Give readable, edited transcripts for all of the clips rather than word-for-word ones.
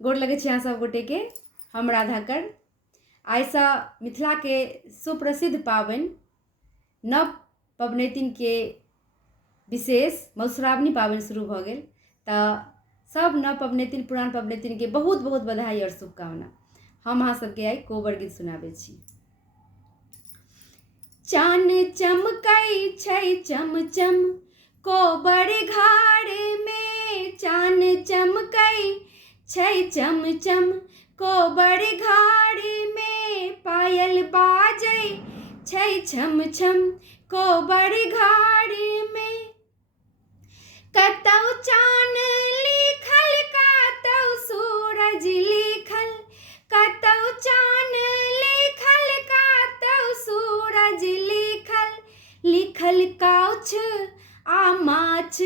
गोर लगै छी अहाँ सब गोटे के। हम राधाकर आइसँ मिथिला के सुप्रसिद्ध पाबनि नव पबनैतिन के विशेष मधुश्रावणी पाबनि शुरू भऽ गेल। तऽ सब नव पबनैतिन पुरान पबनैतिन के बहुत बहुत बधाई और शुभकामना। हम अहाँ सबके आइ कोबर गीत सुनाबै छी। चान चमकै छै चम चम कोबर घाड़ में, चान चमकै छै चम चम कोबर घाड़ में, पायल बाजै छै छम छम कोबर घाड़ में। कतौ चान लिखल कतौ सूरज लिखल, कतौ चान लिखल कतौ सूरज लिखल, लिखल काछ आ माछ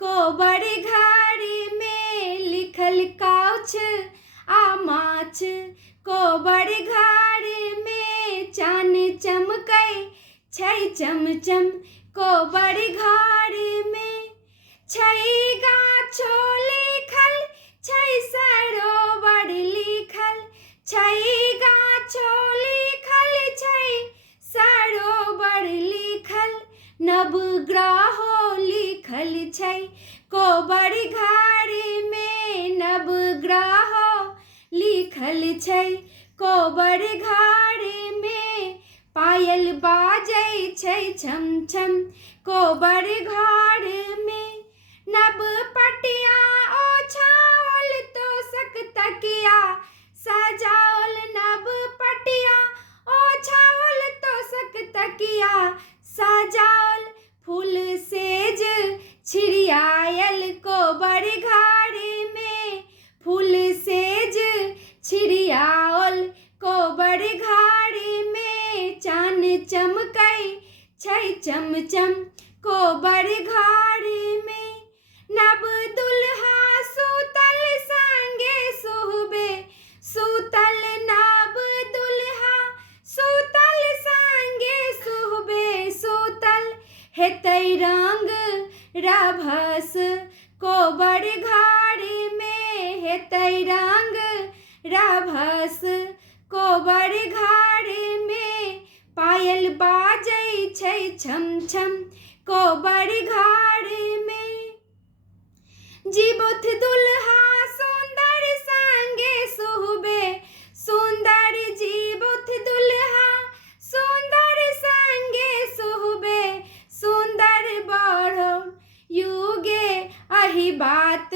कोबर घाड़ में, लिखल काछ आ माछ कोबर घाड़ में। चान चमकै छै चम चम कोबर घाड़ में, छै गाछो लिखल छै सरोवर लिखल, छै गाछो लिखल छै सरोवर लिखल, नवग्रहो लिखल छै कोबर घाड़ में, नवग्रहो लिखल छै कोबर घाड़ में। पायल बाजै छै छम छम कोबर घाड़ में, नव पटिया ओछाओल तोसक तकिया सजाओल, नव पटिया ओछाओल तोसक तकिया सजाओल, फूल सेज छिड़ियायल कोबर घाड़ में, फूल सेज छिड़ियाओल कोबर घाड़ में। चान चमकै छै चम चम कोबर घाड़ में, नव दुल्हा सुतल संगे सुहबे सुतल, नव दुल्हा सुतल संगे सुहबे सुतल, हेतै रंग रभस कोबर घाड़ में, हेतै रंग रभस कोबर घाड़ में। पायल बाजै छै छम छम कोबर घाड़ में, जीबुथ दुल्हा सुंदर संगे सुहबे सुंदर, जीबुथ दुल्हा सुंदर संगे सुहबे सुंदर, बढ़ो युगे अहि बात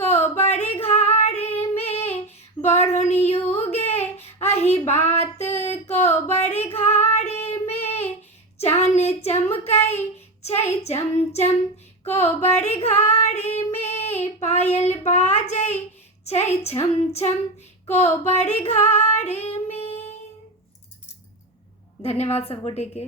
कोबर घाड़ में, बढ़न युगे अहि बात कोबर घाड़ में। चान चमकै छै चम चम कोबर घाड़ में, पायल बाजै छै छम छम कोबर घाड़ में। धन्यवाद सब गोटे के।